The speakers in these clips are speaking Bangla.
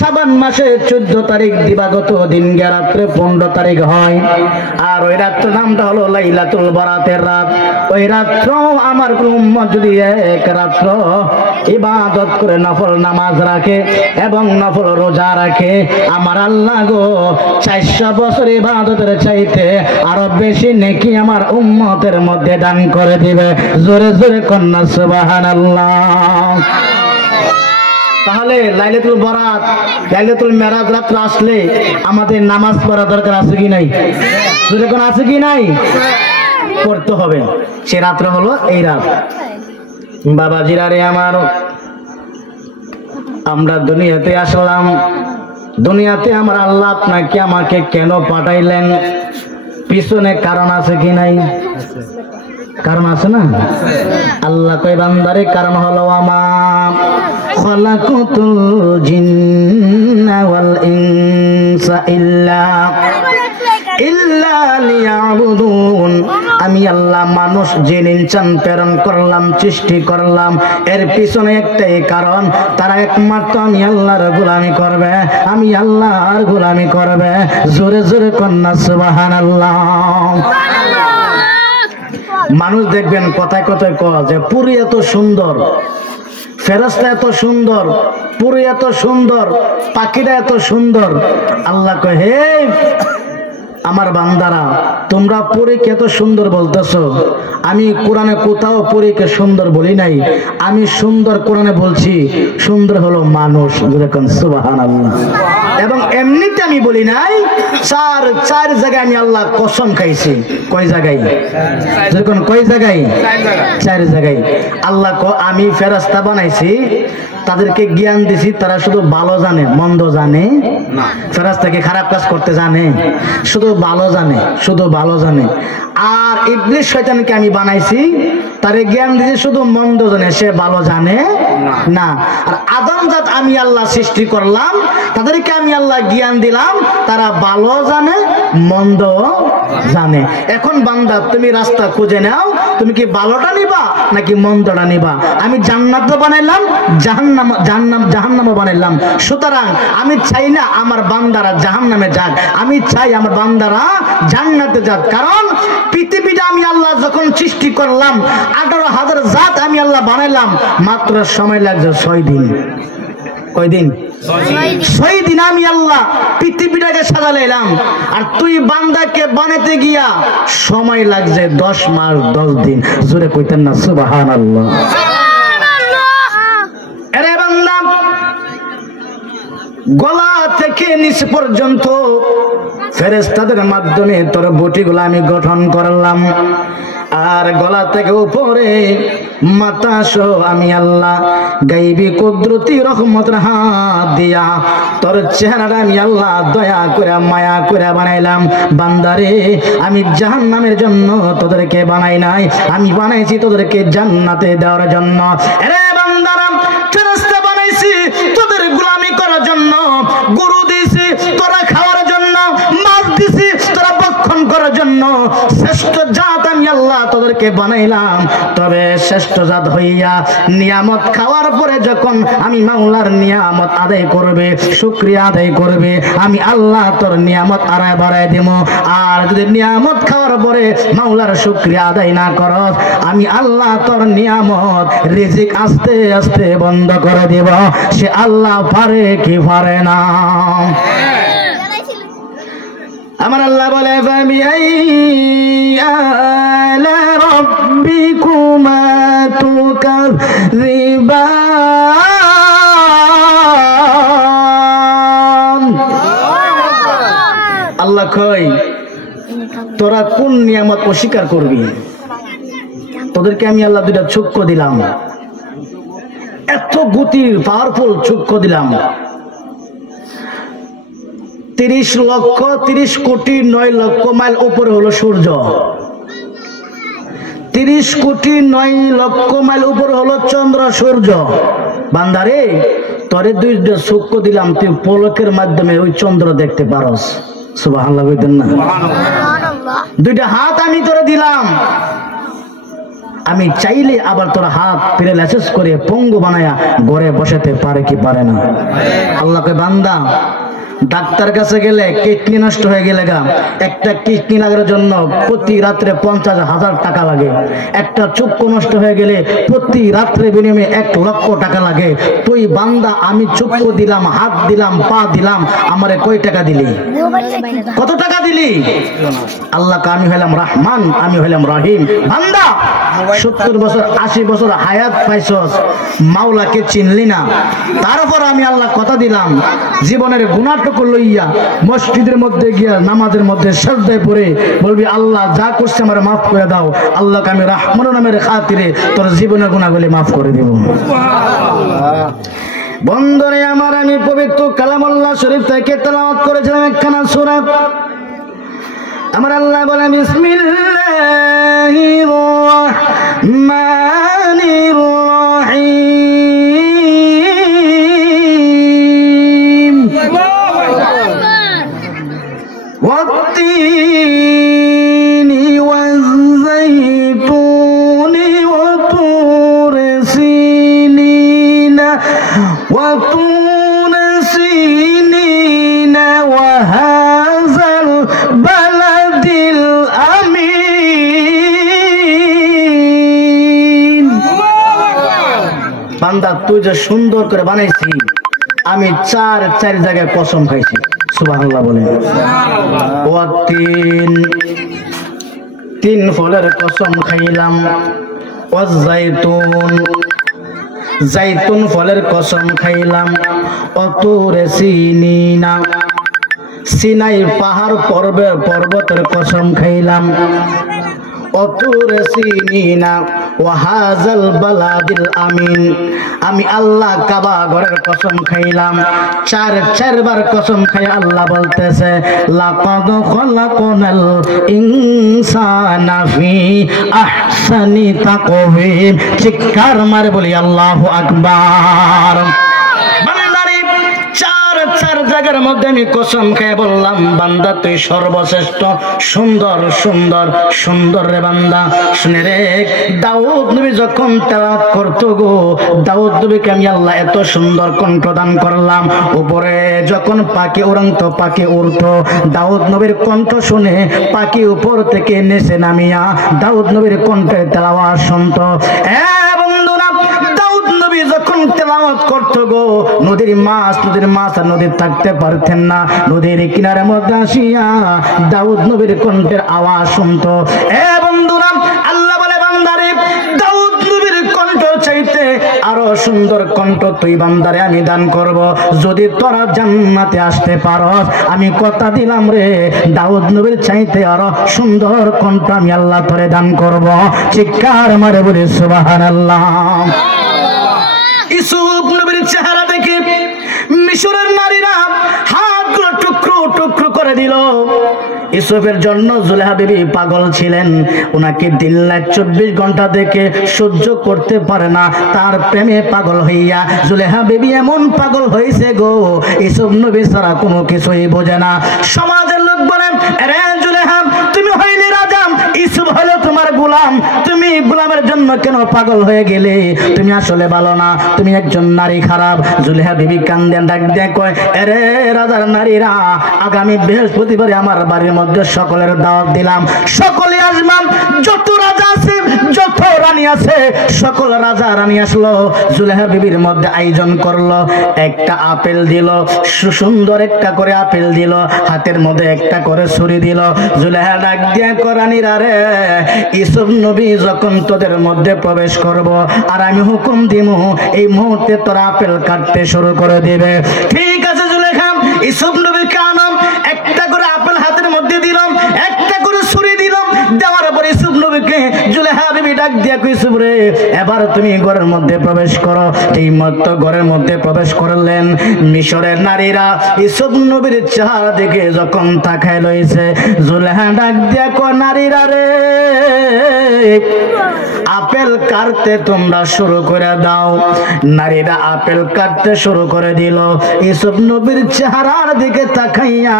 শাবান মাসে 14 তারিখ দিবাগত দিন রাত্রে 15 তারিখ হয়। আর ওই রাত্র নামটা হলো লাইলাতুল বরাতের রাত। ওই রাত্র আমার কোন উম্মত যদি এক রাত্র ইবাদত করে নফল নামাজ রাখে এবং নফল রোজা রাখে, আমার আল্লাহ গো 400 বছর ইবাদতের চাইতে আরো বেশি নেকি আমার উম্মতের মধ্যে দান করে দিবে। জোরে জোরে কন্যা সুবহানাল্লাহ। তাহলে লাইলাতুল বরাত, লাইলাতুল মেরাজ রাত্র আসলে আমাদের নামাজ পড়া দরকার আছে কি নাই? জোরে কোন আছে কি নাই? পড়তে হবে। সে রাত্র হলো এই রাত। বাবাজিরা রে আমার, আমরা দুনিয়াতে আসলাম। দুনিয়াতে আমার আল্লাহ আপনাকে আমাকে কেন পাঠাইলেন? পিছনে কারণ আছে কি নাই? কারণ আছে না? আল্লাহ কয় বান্দারে, কারণ হলো আমা খালাকুতুল জিন্না ওয়াল ইনসা ইল্লা লিয়াবুদুন। আমি আল্লাহ মানুষ জিন ইনসান প্রেরণ করলাম, সৃষ্টি করলাম, এর পিছনে একটাই কারণ, তারা একমাত্র আমি আল্লাহর গোলামি করবে, আমি আল্লাহর গোলামি করবে। জোরে জোরে কন্যা সুবহানাল্লাহ। মানুষ দেখবেন কথায় কথায় কয় যে পুরী এত সুন্দর, ফেরেশতা এত সুন্দর, পুরী এত সুন্দর, পাখিরা এত সুন্দর। আল্লাহ কয়, হে আমার বান্দারা, তোমরা পুরীকে এত সুন্দর বলতেছো, আমি কোরআনে কোথাও পুরীকে সুন্দর বলি নাই। আমি সুন্দর কোরআনে বলছি, সুন্দর হলো মানুষ। যেরকম সুবহানাল্লাহ। এবং এমনিতে আমি বলি নাই, চার জায়গায় আমি আল্লাহ কসম খাইছি। কয় জায়গায়? যেরকম কয় জায়গায়? 4 জায়গায়। আল্লাহ আমি ফেরেশতা বানাইছি, তাদেরকে জ্ঞান দিছি, তারা শুধু ভালো জানে, মন্দ জানে না। ফেরেশতাকে খারাপ কাজ করতে জানে? শুধু ভালো জানে, শুধু ভালো জানে। আর ইবলিস শয়তানকে আমি বানাইছি, তারে জ্ঞান দিয়েছি, শুধু মন্দ জানে, সে ভালো জানে না। আর আদম জাত আমি আল্লাহ সৃষ্টি করলাম, তাদেরকে আমি আল্লাহ জ্ঞান দিলাম, তারা ভালো জানে, মন্দ জানে। এখন বান্দা, তুমি রাস্তা খুঁজে নাও, তুমি কি ভালোটা নিবা নাকি মন্দটা নিবা? আমি জান্নাতও বানাইলাম, জাহান্নামও বানাইলাম। সুতরাং আমি চাই না আমার বান্দারা জাহান্নামে যাক, আমি চাই আমার বান্দারা জান্নাতে যাক। কারণ পৃথিবীটা আমি আল্লাহ যখন সৃষ্টি করলাম, 18,000 জাত আমি আল্লাহ বানাইলাম, মাত্র সময় লাগছে 6 দিন। কয়দিন? 6 দিন আমি আল্লাহ পৃথিবীটাকে সাজালাইলাম। আর তুই বান্দাকে বানাতে গিয়া সময় লাগছে 10 মাস 10 দিন। জোরে কইতেন না সুবহানাল্লাহ। আরে বান্দা, গলা থেকে নিচ পর্যন্ত ফেরেশতাদের মাধ্যমে তোর বটিগুলো আমি গঠন করলাম। আর গলা থেকে উপরে মাথা সহ আমি আল্লাহ গাইবি কুদরতি রহমতের হাত দিয়া তোর চেহারাটা আমি আল্লাহ দয়া করে মায়া করে বানাইলাম। বান্দারে, আমি জাহান্নামের জন্য তোদেরকে বানাই নাই, আমি বানাইছি তোদেরকে জান্নাতে দেওয়ার জন্য। আরে বান্দারা, ফেরেশতা বানাইছি তোদের গোলামি করার জন্য, গরু দিয়েছি তোরা খাওয়ার জন্য, মাছ দিয়েছি তোরা ভক্ষণ করার জন্য। শ্রেষ্ঠ জাত আমি আল্লাহ তোদেরকে বানাইলাম। তবে শ্রেষ্ঠ জাত হইয়া নিয়ামত খাওয়ার পরে যখন আমি মাওলার নিয়ামত আদায় করবে, শুকরিয়া আদায় করবে, আমি আল্লাহ তোর নিয়ামত আড়ায় বাড়ায় দেব। আর যদি নিয়ামত খাওয়ার পরে মাওলার শুকরিয়া আদায় না করস, আমি আল্লাহ তোর নিয়ামত রিজিক আস্তে আস্তে বন্ধ করে দেব। সে আল্লাহ পারে কি পারে না? আমার আল্লাহ বলে, আল্লাহ কই, তোরা কোন নিয়ামত অস্বীকার করবি? তোদেরকে আমি আল্লাহ 2টা চক্ষু দিলাম, এত গতির পাওয়ারফুল চক্ষু দিলাম। 30 কোটি 9 লক্ষ মাইল উপরে হলো সূর্য, 30 কোটি 9 লক্ষ মাইল উপরে হলো চন্দ্র সূর্য। বান্দারে, তোরে 2টা চক্ষু দিলাম, তুই পলকের মাধ্যমে ওই চন্দ্র দেখতে পারস। সুবহানাল্লাহ কইতেন না? 2টা হাত আমি তোরে দিলাম, আমি চাইলে আবার তোর হাত প্যারালাইসিস করে পঙ্গু বানায়া ঘরে বসাতে পারে কি পারে না? আল্লাহকে বান্দা ডাক্তার কাছে গেলে কিডনি নষ্ট হয়ে গেলে একটা কিডনি লাগানোর জন্য প্রতি রাত্রে 50,000 টাকা লাগে। একটা চক্ষু নষ্ট হয়ে গেলে প্রতি রাত্রে বিনিময়ে 1,00,000 টাকা লাগে। তুই বান্দা আমি চক্ষু দিলাম, হাত দিলাম, পা দিলাম, আমারে কয় টাকা দিলি? কত টাকা দিলি? আল্লাহকে আমি হইলাম রহমান, আমি হইলাম রহিম। বান্দা 70 বছর 80 বছর হায়াত পাইছস, মাওলাকে চিনলি না। তারপর আমি আল্লাহ কথা দিলাম জীবনের গুনাহটুকু লইয়া মসজিদের মধ্যে গিয়া নামাজের মধ্যে সিজদায় পড়ে বলবি আল্লাহ যা করছে আমারে মাফ করে দাও। আল্লাহকে আমি রহমান নামের খাতিরে তোর জীবনের গুনাহগুলি মাফ করে দেব। বন্ধুরে আমার, আমি পবিত্র কালামুল্লাহ শরীফ থেকে তেলাওয়াত করেছিলাম একখানা সূরা। আমার আল্লাহ বলে বিসমিল্লাহির রহমানির রহিম ওয়াত-তিনি ওয়াজ-যাইতুনি ওয়া-তুর সিনিনা وطور سينين وهذا البلد الأمين। বান্দা তুই যে সুন্দর করে বানাইছি, আমি চার জায়গায় কসম খাইছি। সুবহানাল্লাহ বলেন। তিন ফলের কসম খাইলাম। ওয়াজ-যাইতুন জাইতুন ফলের কসম খাইলাম। অতুরে সিনিনা সিনাই পাহাড় পর্বতের কসম খাইলাম। অতুরে সিনিনা ওয়াহাজাল বালাদিল আমিন, আমি আল্লাহ কাবা ঘরের কসম খাইলাম। চারবার কসম খাই আল্লাহ বলতেছে লাকাদ খলাকনাল ইনসানা ফি আহসানি তাকওয়িম। চিৎকার মারে বলি আল্লাহু আকবার। চার জায়গার মধ্যে আমি কসম খেয়ে বললাম বান্দা তুই সর্বশ্রেষ্ঠ, সুন্দর সুন্দর সুন্দর রে বান্দা। শুনে রে, দাউদ নবী যখন তেলাওয়াত করতো গো, দাউদ নবীকে আমি আল্লাহ এত সুন্দর কণ্ঠ দান করলাম। উপরে যখন পাখি উড়ন্ত পাখি উড়তো, দাউদ নবীর কণ্ঠ শুনে পাখি উপর থেকে নিচে নামিয়া দাউদ নবীর কণ্ঠে তেলাওয়াত শুনতো। বন্ধুরা, দাউদ নবী যখন তেলাওয়াত করতো গো, নদীর মাছ আর নদীর থাকতে পারতেন না। নদীর কিনারের মধ্যে আসিয়া দাউদ নবীর কণ্ঠের আওয়াজ শুনতো। বন্ধুরা, আল্লাহ বলে বান্দারে দাউদ নবীর কণ্ঠ চাইতে আরো সুন্দর কণ্ঠ তুই বান্দারে আমি দান করব। যদি তোরা জান্নাতে আসতে পারস, আমি কথা দিলাম রে দাউদ নবীর চাইতে আরো সুন্দর কণ্ঠ আমি আল্লাহ তোরে দান করব। চিৎকার মারে বলে সুবহানাল্লাহ। ইউসুফ নবীর চেহারা দেখে মিশরের নারীরা হাতগুলো টুকরো টুকরো করে দিল। ইউসুফের জন্য জুলেহা বিবি পাগল ছিলেন। ওনাকে 3,24 ঘন্টা দেখে সহ্য করতে পারে না, তার প্রেমে পাগল হইয়া জুলেহা বিবি এমন পাগল হয়েছে গো, ইউসুফ নবী ছাড়া কোনো কিছুই বোঝে না। সমাজের লোক বলেন, আরে জুলেহা তুমি হইলে রাজা, ইউসুফ হলো তোমার গোলাম, তুমি গোলামের জন্য কেন পাগল হয়ে গেলে? তুমি আসলে ভালো না, তুমি একজন নারী খারাপ। জুলেহা বিবি কান্দেন, ডাক দিয়ে কয়, আরে রাজার নারীরা, আগামী বৃহস্পতিবারে আমার বাড়ির মধ্যে সকলের দাওয়াত দিলাম, সকলে আসলাম। যত রাজা আছে, যত রানী আছে, সকল রাজা রানী আসলো। জুলেহা বিবির মধ্যে আয়োজন করলো। একটা আপেল দিল, সুন্দর একটা করে আপেল দিল, হাতের মধ্যে একটা করে ছুরি দিল। জুলেহা ডাক দিয়ে রানীরা রে, ইউসুফ নবী যখন তোদের মধ্যে প্রবেশ করব আর আমি হুকুম দিব, এই মুহূর্তে তোরা আপেল কাটতে শুরু করে দিবে। ঠিক আছে জুলেখা, ইউসুফ নবীকে আনাম, একটা করে আপেল হাতের মধ্যে দিলাম, একটা করে ছুরি দিলাম। দেওয়ার পরে ইউসুফ নবীকে জুলেখা বিবি ডাক দিয়া কই, ইউসুফ রে, এবার তুমি ঘরের মধ্যে প্রবেশ করো। এই মত ঘরের মধ্যে প্রবেশ করলেন। মিশরের নারীরা ইউসুফ নবীর চেহারা দেখে যখন তাকায় লইছে, জুলেখা ডাক দিয়া কয়, নারীরা রে, আপেল কাটতে তোমরা শুরু করে দাও। নারীরা আপেল কাটতে শুরু করে দিল। ইউসুফ নবীর চেহারার দিকে তাকাইয়া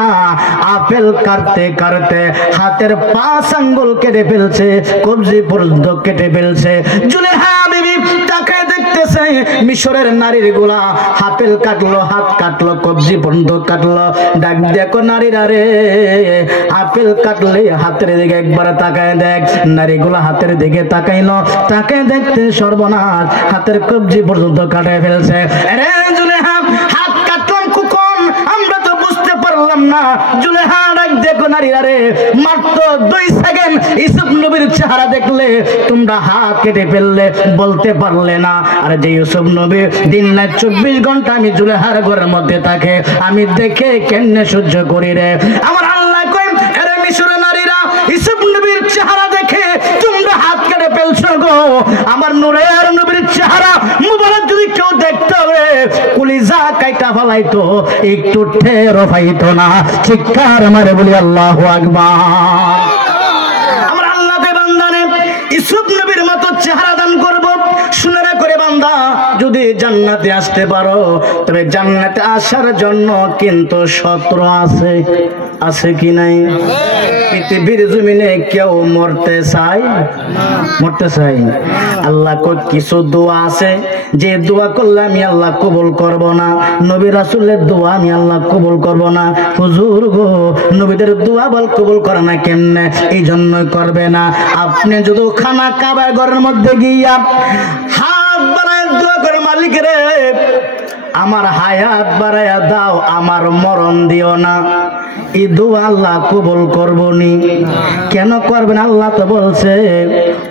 আপেল কাটতে কাটতে হাতের 5 আঙ্গুল কেটে ফেলছে, কবজি পর্যন্ত কেটে ফেলছে। জুলেখা বিবি তাকায় দেখতেছে মিশরের নারীর গুলা হাতের কাটলো, হাত কাটলো, কবজি পর্যন্ত কাটলো। ডাক দেখো নারীরা রে, আপেল কাটলে হাতের দিকে একবার তাকায় দেখ। নারীগুলা হাতের দিকে তাকাইলো, তাকায় দেখতে সর্বনাশ, হাতের কবজি পর্যন্ত কাটায় ফেলছে। আরে জুলেখা হাত কাটলাম কখন আমরা তো বুঝতে পারলাম না। জুলেখা ডাক দেখো নারীরা রে, মাত্র 2 সেকেন্ড ইউসুফ নবীর চেহারা দেখলে তোমরা হাত কেটে ফেললে, বলতে পারলে না। আর যে ইউসুফ নবী দিন রাত 24 ঘন্টা আমি জুলেখার ঘরের মধ্যে থাকে, আমি দেখে কেমনে সহ্য করি রে। আমার আল্লাহ কই, আরে মিশরের নারীরা ইউসুফ নবীর চেহারা দেখে তোমরা হাত কেটে ফেলছো গো। আমার নূরের নবীর চেহারা মুবারক যদি কেউ দেখতে হবে কলিজা কাইটা ফলাইতো, একটু টেরও পাইতো না। চিৎকার মারে বলি আল্লাহু আকবার। আমার আল্লাহকে বান্দারে ইউসুফ নবীর মতো চেহারা দান করব। শুনে রাখো রে বান্দা, যদি জান্নাতে আসতে পারো তবে জান্নাতে আসার জন্য কিন্তু সত্র আছে, আছে কি নাই? পৃথিবীর জমিনে কেউ মরতে চায়? মরতে চাই? আল্লাহ কিছু দোয়া আছে যে দোয়া করলে আমি আল্লাহ কবুল করব না। নবী রাসূলের দোয়া আমি আল্লাহ কবুল করব না। হুজুর গো, নবীদের দোয়া বল কবুল করে না কেমনে? এই জন্যই করবে না। আপনি যদি খানা কাবার ঘরের মধ্যে গিয়া হাত বাড়ায় দোয়া করে, মালিক রে আমার হায়াত বাড়াইয়া দাও, আমার মরণ দিও না, এই দোয়া আল্লাহ কবুল করবনি। কেন করবেন? আল্লাহ তো বলছে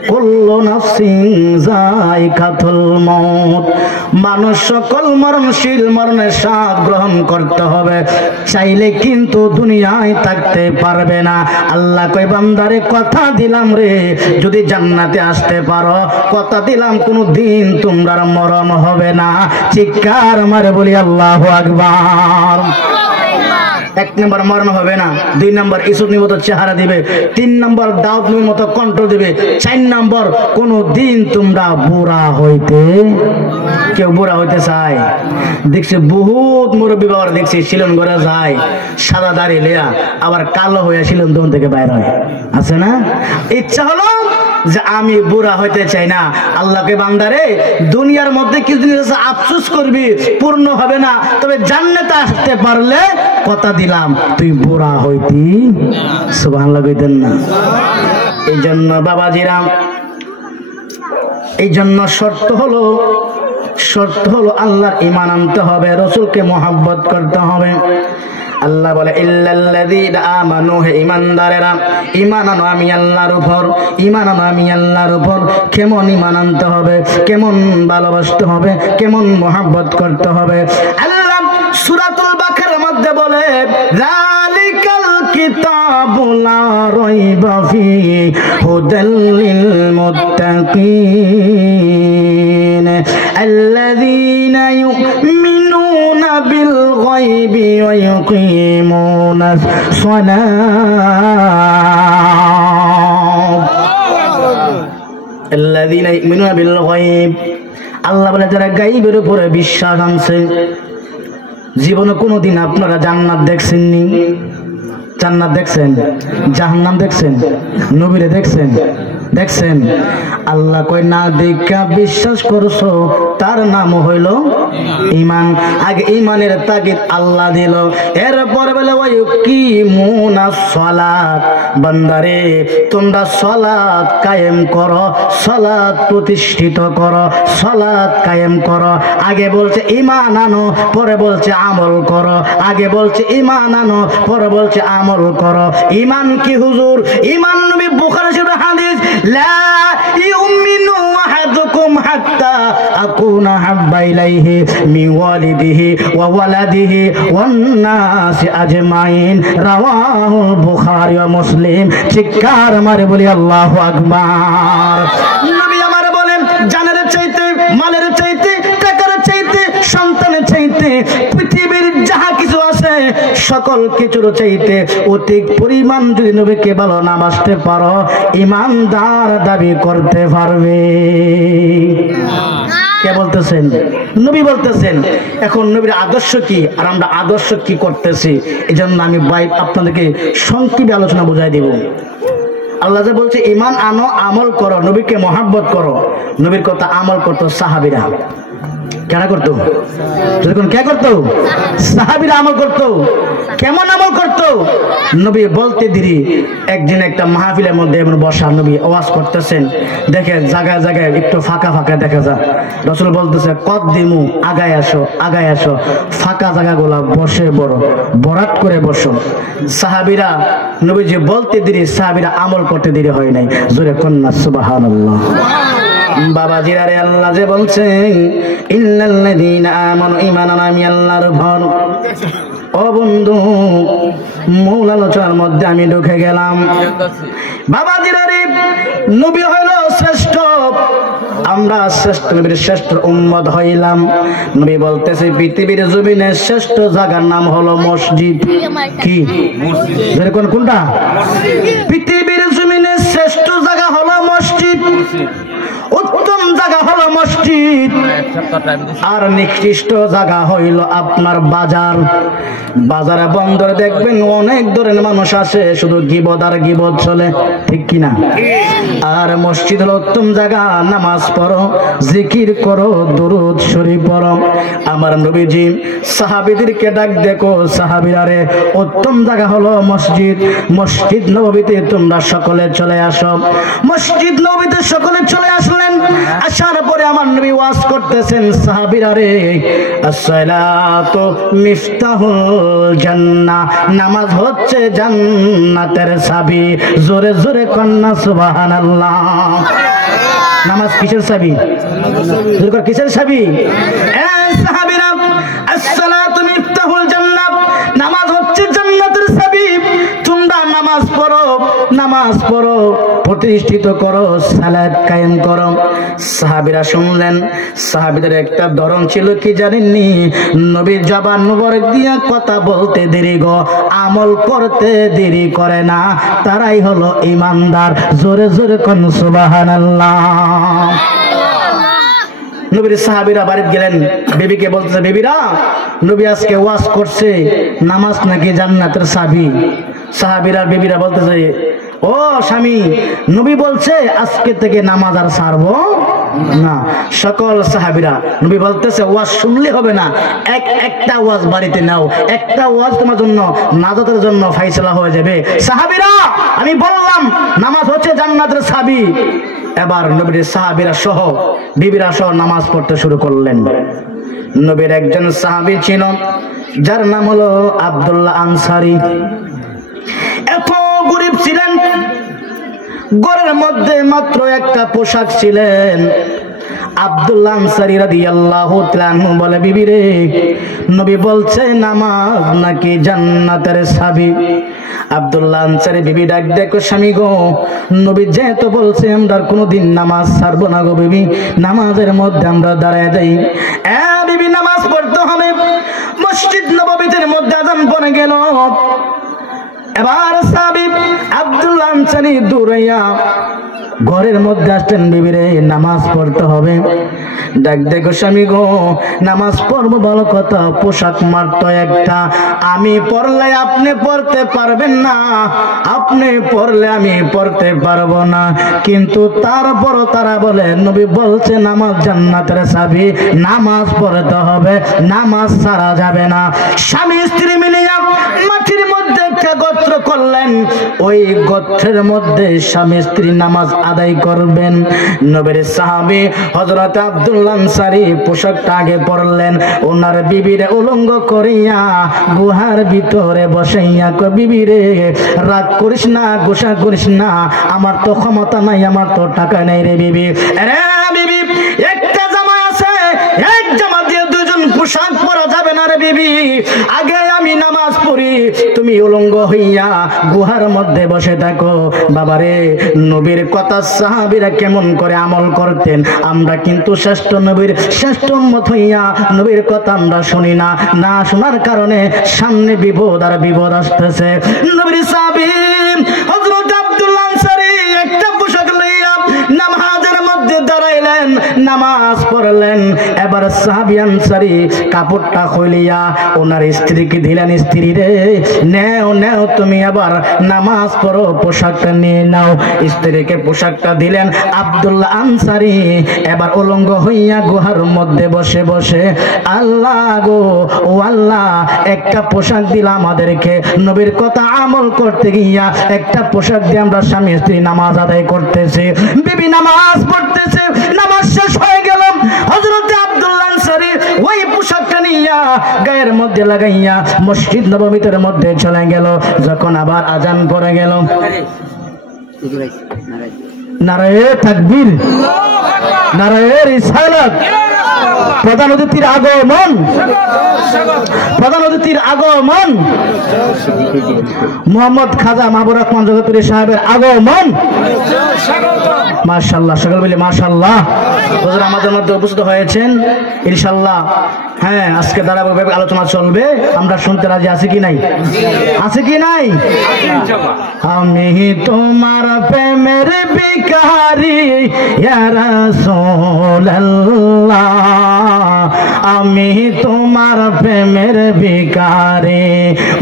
কুল্লু নাফসিন যায়কাতুল মাউত, মানুষ সকল মরণশীল, মরণের স্বাদ গ্রহণ করতে হবে। চাইলে কিন্তু দুনিয়ায় থাকতে পারবে না। আল্লাহ কই বান্দারে কথা দিলাম রে, যদি জান্নাতে আসতে পারো কথা দিলাম কোনো দিন তোমরা মরণ হবে না। চিৎকার মারে বলি আল্লাহু আকবার। 1 নম্বর মরণ হবে না, 2 নম্বর ইউসুফ নবীর মতো চেহারা দিবে, 3 নম্বর দাউদ নবীর মতো কণ্ঠ দিবে, 4 নম্বর কোন দিন তোমরা বুড়া হইতে, কেউ বুড়া হইতে চায়? দেখছি বহুত মুরব্বী বাবার দেখছি শিলন ঘরে যায় সাদা দাড়ি লিয়া, আবার কালো হইয়া শিলন দোকান থেকে বাইর হয়, আছে না? ইচ্ছা হলো যে আমি বুড়া হইতে চাই না। আল্লাহকে বান্দারে দুনিয়ার মধ্যে কিছুদিন আফসোস করবি, পূর্ণ হবে না, তবে জান্নাতে আসতে পারলে কথা দিলাম তুই বুড়া হইতি। সুবহানাল্লাহ কইতেন না? এই জন্য বাবাজিরাম, এই জন্য শর্ত হলো আল্লাহর ঈমান আনতে হবে, রাসূলকে মহব্বত করতে হবে। আল্লাহ বলে ইল্লাল্লাযীনা আমানু, হে ঈমানদারেরা ঈমান আনো আমি আল্লাহর উপর, ঈমান আনো আমি আল্লাহর উপর। কেমন ঈমান আনতে হবে, কেমন ভালোবাসতে হবে, কেমন মহব্বত করতে হবে? আল্লাহ সূরাতুল বাকারার মধ্যে বলে যালিকাল কিতাবু লা রাইবা ফীহি হুদাল লিল মুত্তাকিন আল্লাযীনা ইউমিনুনা বিল গায়বি ওয়া ইউকিমুনাস সালাত। আল্লাযীনা ইউমিনুনা বিল গায়ব, আল্লাহ বলে যারা গায়বের উপরে বিশ্বাস আনছে। জীবনে কোনোদিন আপনারা জান্নাত দেখছেননি? জান্নাত দেখছেন? জাহান্নাম দেখছেন? নবীরে দেখছেন? দেখছেন? আল্লাহ কই না দেখা বিশ্বাস করছো তার নাম হইল ঈমান। আগে ঈমানের তাগিদ আল্লাহ দিল, এরপরে বলে ওয়ায়ুকিমুনাস সালাত, বান্দারে তোমরা সালাত কায়েম করো, সালাত প্রতিষ্ঠিত করো, সালাত কায়েম করো। আগে বলছে ঈমান আনো, পরে বলছে আমল করো। আগে বলছে ঈমান আনো, পরে বলছে আমল করো। ঈমান কি হুজুর? ঈমান নবী বুখারী শরীফের হাদিস, লা ইউমিনু আহাদুকুম হাত্তা আকুনা হাব্বা ইলাইহি মিন ওয়ালিদিহি ওয়া ওয়ালাদিহি ওয়ান নাসি আজমাইন, রাওয়াহুল বুখারী ওয়া মুসলিম। চিৎকার মারে বলি আল্লাহু আকবার। নবী আমার বলেন জানের চাইতে, মালের চাইতে, টাকার চাইতে, সন্তানের চাইতে, পৃথিবীর যাহা কিছু আছে সকল কিছুর চাইতে অধিক পরিমাণ যদি নবীকে ভালো না বাসতে পারো, ঈমানদার দাবি করতে পারবে? কে বলতেছেন? নবী বলতেছেন। এখন নবীর আদর্শ কি আর আমরা আদর্শ কি করতেছি, এই জন্য আমি ভাই আপনাদেরকে সংক্ষেপে আলোচনা বুঝাই দিব। আল্লাহ যে বলছে ঈমান আনো, আমল করো, নবীকে মহব্বত করো, নবীর কথা আমল করতো সাহাবীরা। কেন করতো? কে করতো? সাহাবীরা আমল করতো। কেমন আমল করতো? নবী বলতে দেরি একদিন একটা মাহফিলের মধ্যে এমন বসা, নবী ওয়াজ করতেছেন, দেখে জায়গায় জায়গায় একটু ফাঁকা ফাঁকা দেখা যায়। রাসূল বলতেছে কদ্দিমু, আগায় আসো, আগায় আসো, ফাঁকা জায়গাগুলা বসে বড় বরাত করে বসো। সাহাবীরা নবী যে বলতে দেরি, সাহাবীরা আমল করতে দেরি হয় নাই। জোরে কন্যা সুবহানাল্লাহ। বাবাজিরা রে, আল্লাহ যে বলছেন ইন্নাল্লাযীনা আমানু, ঈমান আমি আল্লাহর ভর। ও বন্ধু, মূল আলোচনার মধ্যে আমি ঢুকে গেলাম। বাবাজিরা রে, নবী হইল শ্রেষ্ঠ, আমরা শ্রেষ্ঠ নবীর শ্রেষ্ঠ উম্মত হইলাম। নবী বলতেছে পৃথিবীর জমিনের শ্রেষ্ঠ জায়গার নাম হলো মসজিদ। কি যেরকম কোনটা? পৃথিবীর জমিনের শ্রেষ্ঠ জায়গা হলো মসজিদ, উত্তম জায়গা হলো মসজিদ। আর নিকৃষ্ট জায়গা হইল আপনার বাজার। বাজারে বন্দরে দেখবেন অনেক ধরনের মানুষ আসে, শুধু গীবত আর গীবত চলে, ঠিক কিনা? আর মসজিদ হলো উত্তম জায়গা, নামাজ পড়ো, জিকির করো, দুরূদ শরীফ পড়ো। আমার নবীজি সাহাবীদেরকে ডাক দেখো, সাহাবীরা রে, উত্তম জায়গা হলো মসজিদ। মসজিদ নববীতে তোমরা সকলে চলে আসো। মসজিদ নববীতে সকলে চলে আসলেন। আসার পরে আমার নবী ওয়াজ করতেছেন, সাহাবীরা রে, আসসালাতু মিফতাহুল জান্নাহ, নামাজ হচ্ছে জান্নাতের চাবি। জোরে জোরে কন্যা সুবহানাল্লাহ। নামাজ কিসের চাবি? কিসের চাবি? সাহাবীরা, আসসালাতু মিফতাহুল জান্নাহ, নামাজ হচ্ছে জান্নাতের চাবি। তোমরা নামাজ পড়ো, নামাজ পড়ো, প্রতিষ্ঠিত করো, সালাত কায়েম করো। সাহাবীরা শুনলেন। সাহাবীদের একটা ধরন ছিল কি জানেননি? নবীর জবান মুবারক দিয়া কথা বলতে দেরি গো, আমল করতে দেরি করে না, তারাই হলো ঈমানদার। জোরে জোরে কোন সুবহানাল্লাহ। নবীর সাহাবীরা বাড়িতে গেলেন, বিবিকে বলতেছে, বিবিরা, নবী আজকে ওয়াজ করছে নামাজ নাকি জান্নাতের চাবি। সাহাবীরা বিবিরা বলতেছে, ও স্বামী, নবী বলছে আজকে থেকে নামাজ আর ছাড়বো না। সকল সাহাবীরা, নবী বলতেছে ওয়াজ শুনলে হবে না, একটা ওয়াজ বাড়িতে নাও, একটা ওয়াজ তোমার জন্য নাজাতের জন্য ফাইসলা হয়ে যাবে। সাহাবীরা, আমি বললাম নামাজ হচ্ছে জান্নাতের চাবি। এবার নবীর সাহাবীরা সহ বিবিরা সহ নামাজ পড়তে শুরু করলেন। নবীর একজন সাহাবী ছিল, যার নাম হলো আব্দুল্লাহ আনসারী। এত গরিব ছিলেন, ঘরের মধ্যে মাত্র একটা পোশাক ছিলেন। আব্দুল্লাহ আনসারী রাদিয়াল্লাহু তাআলা আনহু বলে, বিবি রে, নবী বলছে নামাজ নাকি জান্নাতের চাবি। আব্দুল্লাহ আনসারী বিবি ডাক দেখো, স্বামী গো, নবী যেহেতু বলছে আমরা কোনোদিন নামাজ ছাড়বো না গো বিবি, নামাজের মধ্যে আমরা দাঁড়ায় যাই। বিবি, নামাজ পড়তে হবে। মসজিদ নববীতে মধ্যে আযান পড়ে গেল। এবার সাহাবী আব্দুল্লাহ আনসারী দৌড়াইয়া ঘরের মধ্যে আসলেন, বিবিরে নামাজ পড়তে হবে। ডাক দেখো, স্বামী গো, নামাজ পড়বো ভালো কথা, পোশাক মাত্র একটা, আমি পড়লে আপনি পড়তে পারবেন না, আপনি পড়লে আমি পড়তে পারবো না। কিন্তু তারপরও তারা বলে, নবী বলছে নামাজ জান্নাতের চাবি, নামাজ পড়তে হবে, নামাজ ছাড়া যাবে না। স্বামী স্ত্রী মিলিয়া মাটির মধ্যে একটা গোত্র করলেন, ওই গোত্রের মধ্যে স্বামী স্ত্রী নামাজ আদায় করবেন। নবীর সাহাবী হযরত আব্দুল্লাহ আনসারী পোশাকটা আগে পরলেন, ওনার বিবিরে উলঙ্গ করিয়া গুহার ভিতরে বসাইয়া কয়, বিবিরে রাগ করিস না, গোসা করিস না, আমার তো ক্ষমতা নাই, আমার তো টাকা নাই রে বিবি। আরে বিবি, একটা জামা আছে, এক জামা দিয়ে দুজন পোশাক পরা যাবে না রে বিবি। আগে আমি নামাজ পড়ি, তুমি উলঙ্গ হইয়া গুহার মধ্যে বসে থাকো। বাবারে, নবীর কথা সাহাবীরা কেমন করে আমল করতেন, আমরা কিন্তু শ্রেষ্ঠ নবীর শ্রেষ্ঠ উম্মত হইয়া নবীর কথা আমরা শুনি না। না শোনার কারণে সামনে বিপদ আর বিপদ আসতেছে। নবীর সাহাবী হযরত আব্দুল্লাহ আনসারী একটা পোশাক লইয়া নামাজের মধ্যে মধ্যে দাঁড়াইলেন, নামাজ পড়লেন। এবার সাহাবী আনসারী কাপড়টা খুলিয়া ওনার স্ত্রীকে দিলেন, স্ত্রী রে নেও নেও তুমি আবার নামাজ পড়ো, পোশাকটা নিয়ে নাও। স্ত্রীকে পোশাকটা দিলেন। আব্দুল্লাহ আনসারী এবার উলঙ্গ হইয়া গুহার মধ্যে বসে বসে আল্লাহ গো ও আল্লাহ, একটা পোশাক দিলা আমাদেরকে, নবীর কথা আমল করতে গিয়া একটা পোশাক দিয়ে আমরা স্বামী স্ত্রী নামাজ আদায় করতেছি, বিবি নামাজ পড়তেছে। নামাজ শেষ হয়ে গেল, হযরত আব্দুল্লাহ আনসারী ওই পোশাকটা নিয়া গায়ের মধ্যে লাগাইয়া মসজিদ নববীর মধ্যে চলে গেল। যখন আবার আজান পড়ে গেল, নারায়ে তাকবীর, নারায়ে রিসালাত, প্রধান অতিথির আগমন, প্রধান অতিথির আগমন, মোহাম্মদ খাজা মাহবুব রহমান জগতুরি সাহেবের আগমন। মাশাআল্লাহ, সকল বলি মাশাআল্লাহ। হুজুর আমাদের মধ্যে উপস্থিত হয়েছেন ইনশাআল্লাহ। হ্যাঁ, আজকে ধারাবাহিক আলোচনা চলবে, আমরা শুনতে রাজি আছি কি নাই? আছে কি নাই? আমি তোমার প্রেমের ভিখারি ইয়া রাসূলুল্লাহ, আমি তোমার প্রেমের ভিখারি,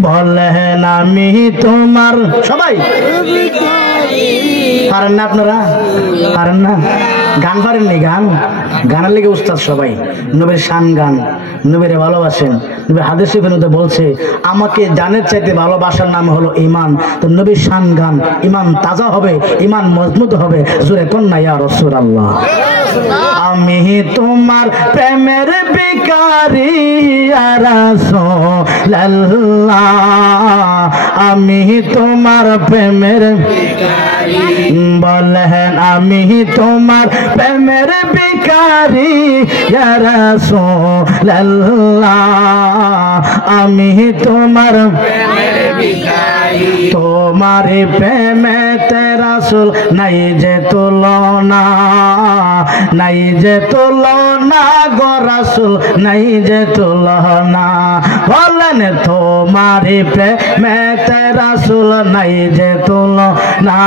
বলেন আমি তোমার। সবাই পারেন না? আপনারা পারেন না? গান পারেননি? গান গানের লেগে উস্তাদ সবাই। নবীর শান গান, নবীরে ভালোবাসেন। নবী হাদিস শরীফে বলছে আমাকে জানের চাইতে ভালোবাসার নাম হলো ঈমান। তো নবীর শান গান, ঈমান তাজা হবে, ঈমান মজবুত হবে। জোরে কন্যা ইয়া রাসূলুল্লাহ। আমি তোমার প্রেমের ভিখারি ইয়া রাসূলুল্লাহ, আমি তোমার প্রেমের ভিখারি, বলেন আমি তোমার প্রেমের ভিখারি ইয়া রাসূলুল্লাহ, আমি তোমার প্রেমের ভিখারি, তোমার প্রেমেতে রাসূল নাই যে তুলনা, নাই যে তুলনা গো রাসূল, নাই যে তুলনা, বলেন তোমার প্রেমেতে রাসূল নাই যে তুলনা,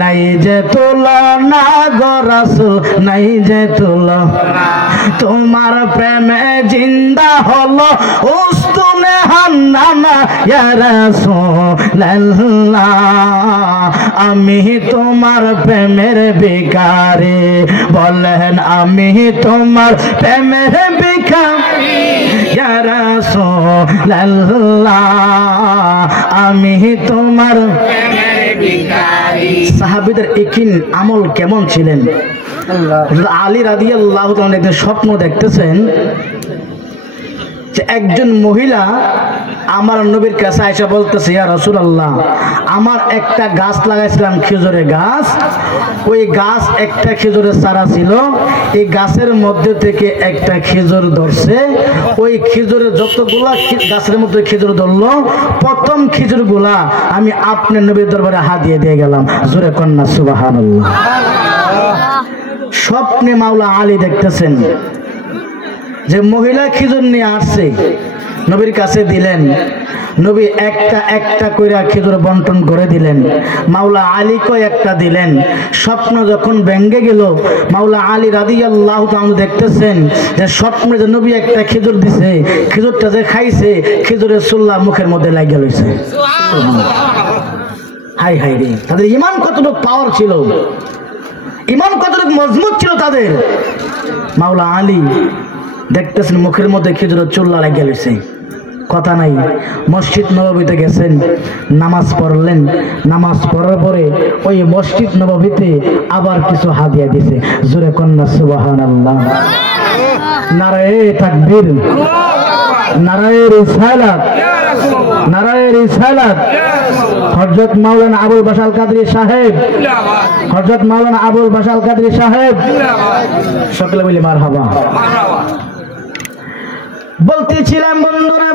নাই যে তুলনা গো রাসূল, নাই যে তুলনা, তোমার প্রেমে জিন্দা হলো উস্তুনে হান্নানা ইয়া রাসূলুল্লাহ, আমি তোমার প্রেমের ভিখারি, বলেন আমি তোমার প্রেমের ভিখারি ইয়া রাসূলুল্লাহ, আমি তোমার প্রেমের ভিখারি। সাহাবীদের ইকিন আমল কেমন ছিলেন? আলী রাদিয়াল্লাহু তাআলা একদিন স্বপ্ন দেখতেছেন যে একজন মহিলা আমার নবীর কাছে আয়েশা বলতেছে ইয়া রাসূলুল্লাহ, আমার একটা গাছ লাগাইছিলাম, খেজুরের গাছ, ওই গাছ একটা খেজুরের চারা ছিল, এই গাছের মধ্যে থেকে একটা খেজুর ধরছে, ওই খেজুরের যতগুলা গাছের মধ্যে খেজুর ধরলো, প্রথম খেজুরগুলা আমি আপনার নবীর দরবারে হাদিয়া দিয়ে গেলাম। জোরে কন্যা সুবহানাল্লাহ। স্বপ্নে মাওলা আলী দেখতেছেন যে মহিলা খেজুর নিয়ে আসছে, নবীর কাছে দিলেন, নবী একটা একটা কইরা খেজুর বন্টন করে দিলেন, মাওলা আলীকে একটা দিলেন। স্বপ্ন যখন ভেঙে গেল, মাওলা আলী রাদিয়াল্লাহু তাআলা দেখতেছেন যে স্বপ্নে যে নবী একটা খেজুর দিছে, খেজুরটা যে খাইছে, খেজুরের চুল্লা মুখের মধ্যে লাগিয়ে লইছে। হাই হাই রে, তাদের ঈমান কতটুকু পাওয়ার ছিল, ঈমান কতটুকু মজবুত ছিল তাদের। মাওলা আলী দেখতেছেন মুখের মধ্যে খেজুরের চুল্লা লাগিয়ে লইছে, কথা নাই। মসজিদ নববীতে গেছেন, নামাজ পড়লেন, নামাজ পড়ার পরে ওই মসজিদ নববীতে আবার কিছু হাদিয়া দিছে। জোরে কন্যা সুবহানাল্লাহ। নারায়ে তাকবীর, নারায়ে রিসালাত, নারায়ে রিসালাত। হযরত মাওলানা আবুল বাশার কাদরী সাহেব, হযরত মাওলানা আবুল বাশার কাদরী সাহেব, সকলে বলি মারহাবা। বলতেছিলাম বন্ধুরা,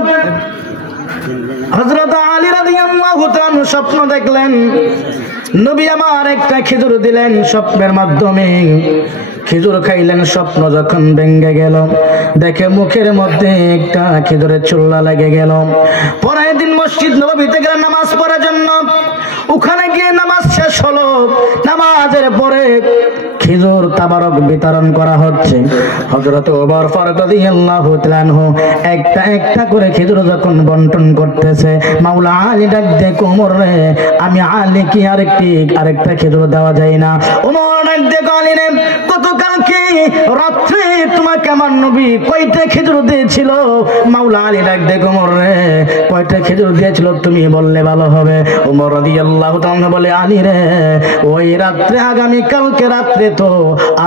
হযরত আলী রাদিয়াল্লাহু তাআলা স্বপ্ন দেখলেন, নবী আমার একটা খেজুর দিলেন, স্বপ্নের মাধ্যমে খেজুর খাইলেন। স্বপ্ন যখন ভেঙে গেল, দেখে মুখের মধ্যে একটা খেজুরের চুল্লা লেগে গেল। পরের দিন মসজিদ নববীতে গেলেন নামাজ পড়ার জন্য। ওখানে গিয়ে নামাজ শেষ হলো, নামাজের পরে খেজুর তাবারক বিতরণ করা হচ্ছে। হযরত ওমর ফারুক রাদিয়াল্লাহু তাআলা আনহু একটা একটা করে খেজুর যখন বন্টন করতেছে, মাওলা আলী ডাক দেখো ওমর রে, আমি আলী কি আরেকটা খেজুর দেওয়া যায় না? ওমর ডাক দেখো আলী রে, গতকালকে রাত্রে তোমাকে আমার নবী কয়টা খেজুর দিয়েছিল? মাওলা আলী ডাক দেখো ওমর রে, কয়টা খেজুর দিয়েছিল তুমি বললে ভালো হবে। ওমর রাদিয়াল্লাহু তাআলা বলে, আলী রে, ওই রাত্রে আগামী কালকে রাত্রে তো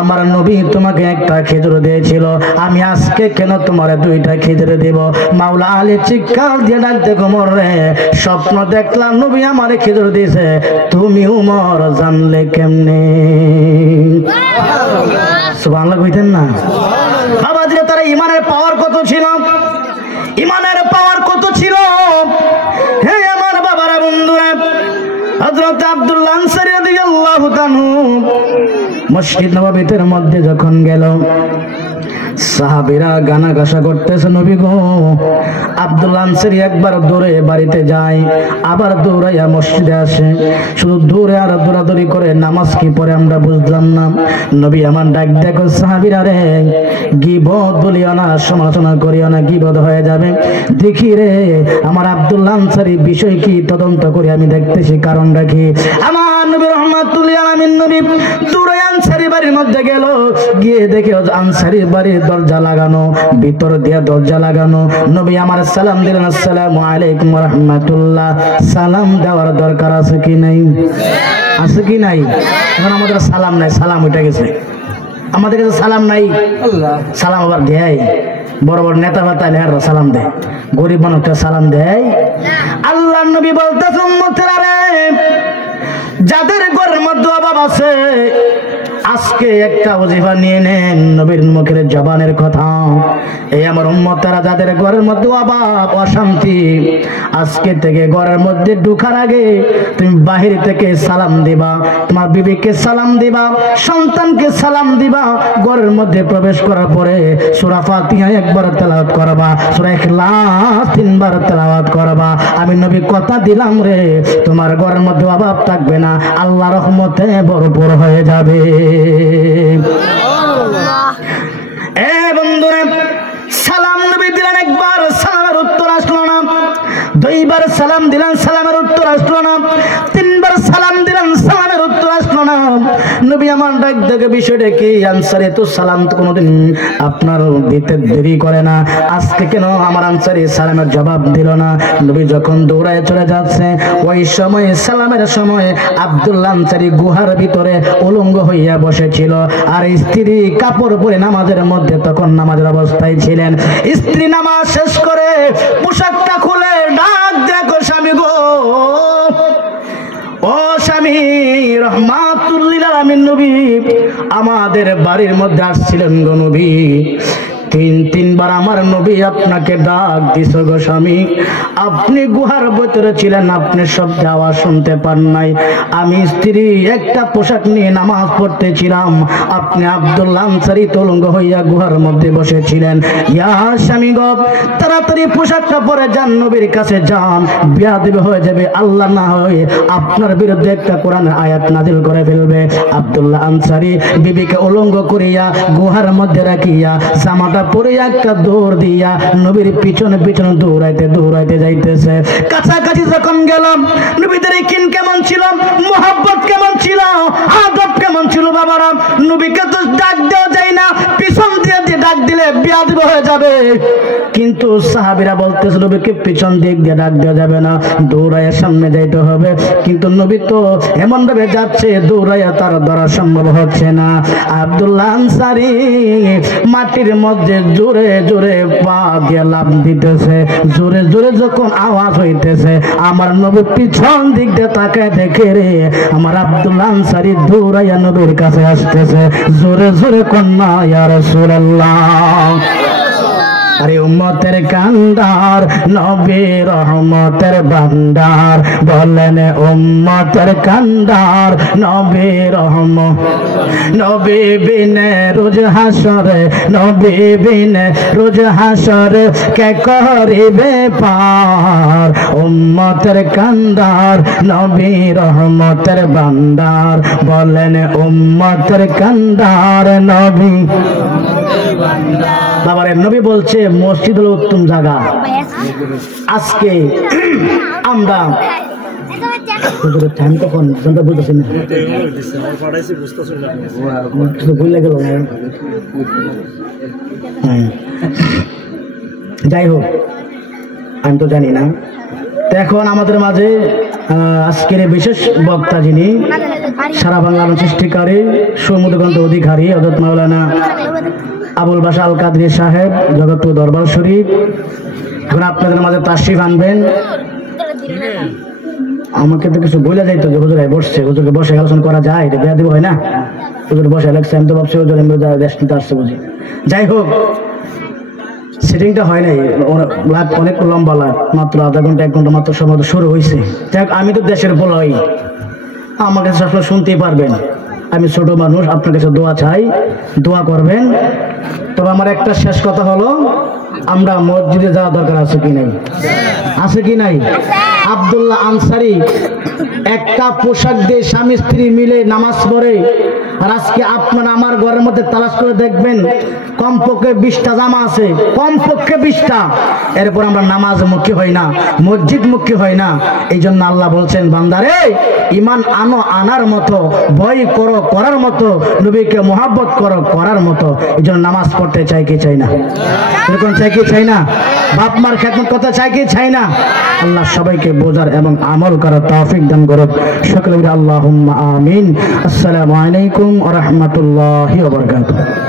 আমার নবী তোমাকে একটা খেজুর দিয়েছিল, আমি আজকে কেন তোমার দুইটা খেজুর দেব? মাওলা আলী চিৎকার দিয়ে ডাক দেখো ওমর রে, স্বপ্ন দেখলাম নবী আমারে খেজুর দিয়েছে, তুমি ওমর জানলে কেমনে? সুবহানাল্লাহ কইতেন না? বাবা দিলে তার ইমানের পাওয়ার কত ছিল, ইমানের পাওয়ার কত ছিল। হে আমার বাবারা বন্ধুরা, হযরত আব্দুল্লাহ আনসারী রাদিয়াল্লাহু তাআলা মসজিদ নববীর মধ্যে যখন গেল, সাহাবীরা গানা গাসা করতেছে, নবী গো। আব্দুল্লাহ আনসারী একবার দৌড়ে বাড়িতে যায়, আবার দৌড়াইয়া মসজিদে আসে, শুধু দৌড়ে আর দৌড়াদৌড়ি করে, নামাজ কি পড়ে আমরা বুঝলাম না। নবী আমার ডাক দেখো, সাহাবীরা রে, গীবত বলিও না, সমালোচনা করিও না, গীবত হয়ে যাবে। দেখি রে আমার আব্দুল্লাহ আনসারী বিষয় কি, তদন্ত করে আমি দেখতেছি, কারণ রাখি। আমার নবী রহমাতুল আলামিন নবী দৌড়ে আনসারী বাড়ির মধ্যে গেল, গিয়ে দেখে আনসারী বাড়ির দরজা লাগানো, ভিতর দিয়ে দরজা লাগানো। নবী আমার সালাম দিলেন, আসসালামু আলাইকুম ওয়া রাহমাতুল্লাহ। সালাম দেওয়ার দরকার আছে কি নাই? আছে কি নাই? এখন আমাদের সালাম নাই, সালাম উঠে গেছে, আমাদের কাছে সালাম নাই। সালাম আবার দেয়, বড় বড় নেতা বাতালে আর সালাম দেয়, গরিব মানুষকে সালাম দেয়? আল্লাহ নবী বলতেছেন, উম্মতেরা রে, যাদের ঘরের মধ্যে অভাব আছে আজকে একটা ওজিফা নিয়ে নেন, নবীর মুখের জবানের কথা। এই আমার উম্মতেরা, যাদের ঘরের মধ্যে অভাব অশান্তি, আজকে থেকে ঘরের মধ্যে ঢোকার আগে তুমি বাহির থেকে সালাম দিবা, তোমার বিবিকে সালাম দিবা, সন্তানকে সালাম দিবা। ঘরের মধ্যে প্রবেশ করার পরে সূরা ফাতিহা একবার তেলাওয়াত করবা, সূরা ইখলাস 3 বার তেলাওয়াত করবা। আমি নবী কথা দিলাম রে, তোমার ঘরের মধ্যে অভাব থাকবে না, আল্লাহর রহমতে ভরপুর হয়ে যাবে। বন্ধুরা, সালাম নবী দিলেন একবার, সালামের উত্তর আসলো না। 2 বার সালাম দিলেন, সালামের উত্তর আসলো না। 3 বার সালাম দিলেন, সালামের উত্তর আসলো না। নবী আমার ডাক দেখে, বিষয়টা কি? আনসারী তো সালাম তো কোনোদিন আপনার দিতে দেরি করে না, আজকে কেন আমার আনসারী সালামের জবাব দিল না? নবী যখন দৌড়ায় চলে যাচ্ছে, ওই সময় সালামের সময় আব্দুল্লাহ আনসারী গুহার ভিতরে উলঙ্গ হইয়া বসেছিল, আর স্ত্রী কাপড় পরে নামাজের মধ্যে তখন নামাজের অবস্থায় ছিলেন। স্ত্রী নামাজ শেষ করে পোশাকটা খুলে ডাক দেখো, স্বামী গো, ও স্বামী, রহমাতুল লিল আলামিন নবী আমাদের বাড়ির মধ্যে আসছিলেন গো নবী। 3 বার আমার নবী আপনাকে ডাক দিছ গো স্বামী, আপনি গুহার ভিতরে ছিলেন, আপনি সব আওয়াজ শুনতে পান নাই। আমি স্ত্রী একটা পোশাক নিয়ে নামাজ পড়তেছিলাম, আপনি আব্দুল্লাহ আনসারী উলঙ্গ হইয়া গুহার মধ্যে বসেছিলেন। ইয়া স্বামী গো, তাড়াতাড়ি পোশাকটা পরে যান, নবীর কাছে যান, বেয়াদবি হয়ে যাবে, আল্লাহ না হয় আপনার বিরুদ্ধে একটা কোরআনের আয়াত নাজিল করে ফেলবে। আব্দুল্লাহ আনসারী বিবিকে উলঙ্গ করিয়া গুহার মধ্যে রাখিয়া জামাটা পরে একটা দৌড় দিয়া নবীর পিছনে পিছনে দৌড়াইতে দৌড়াইতে যাইতেছে। কাছাকাছি যখন গেলাম, নবীদের কিন কেমন ছিল, মোহাব্বত কেমন ছিল, আদব কেমন ছিল বাবারা। নবীকে তো ডাক দেওয়া যায় না, পিছন দিয়ে ডাক দিলে বেয়াদবি হয়ে যাবে, কিন্তু সাহাবীরা বলতেছে নবীকে পিছন দিক দিয়ে ডাক দেওয়া যাবে না, দৌড়াইয়া সামনে যাইতে হবে। কিন্তু নবী তো এমন ভাবে যাচ্ছে, দৌড়াইয়া তার দ্বারা সম্ভব হচ্ছে না। আব্দুল্লাহ আনসারী মাটির মধ্যে জোরে জোরে পা দিয়ে লাফ দিতেছে, জোরে জোরে যখন আওয়াজ হইতেছে, আমার নবী পিছন দিক দিয়ে তাকায় দেখে রে, আমার আব্দুল্লাহ আনসারী দৌড়াইয়া নবীর কাছে আসতেছে, জোরে জোরে কন্যা ইয়া রাসূলুল্লাহ। আরে উম্মতের কান্দার নবী রহমতের ভান্ডার বলেন উম্মতের কান্দার নবী রহমত নবী বিনে রোজ হাসরে নবী বিনে রোজ হাসরে কে করিবে পার উম্মতের কান্দার নবী রহমতের ভান্ডার বলেন উম্মতের কান্দার নবী বাবারে নবী বলছে মসজিদ হলো উত্তম জায়গা আজকে আমরা টাইম কখন বুঝতেছি না ভুলে গেল যাই হোক আমি তো জানি না তো এখন আমাদের মাঝে আজকের বিশেষ বক্তা যিনি সারা বাংলার সৃষ্টিকারী সমুদ্রগ্রন্থ অধিকারী হযরত মাওলানা আবুল বাশা আল কাদরি সাহেব জগতপুর দরবার শরীফ এখন আপনাদের মাঝে তাশরিফ আনবেন আমাকে তো কিছু বলে যাইতো যে হুজুর বসছে হুজুরকে বসে আলোচনা করা যায় এটা বেয়া দিব হয় না হুজুর বসে লাগছে আমি তো ভাবছি হুজুর দেশ নিতে আসছে বুঝি যাই হোক সেটিংটা হয় নাই অনেক লম্বা লাগ মাত্র আধা ঘন্টা 1 ঘন্টা মাত্র সময় শুরু হয়েছে যাই হোক আমি তো দেশের বলাই আমার কাছে সবসময় শুনতেই পারবেন আমি ছোট মানুষ আপনার কাছে দোয়া চাই দোয়া করবেন তবে আমার একটা শেষ কথা হলো আমরা মসজিদে যাওয়া দরকার আছে কি নাই আছে কি নাই আব্দুল্লাহ আনসারী একটা পোশাক দিয়ে স্বামী স্ত্রী মিলে নামাজ পড়ে আর আজকে আপনারা আমার ঘরের মধ্যে তালাশ করে দেখবেন কমপক্ষে 20টা জামা আছে কমপক্ষে 20টা এরপর আমরা নামাজ মুখী হই না মসজিদ মুখী হই না এই জন্য আল্লাহ বলছেন বান্দারে ইমান আনো আনার মতো ভয় করো করার মতো নবীকে মহব্বত করো করার মতো এই জন্য নামাজ পড়তে চাই কি চাই না এরকম চাই কি চাই না বাপ মার খেদমত করতে চাই কি চাই না আল্লাহ সবাইকে বোঝার এবং আমল করার তৌফিক দান করুক সকলে আল্লাহুম্মা আমিন আসসালামু আলাইকুম ওয়া রাহমাতুল্লাহি ওয়া বারাকাতুহু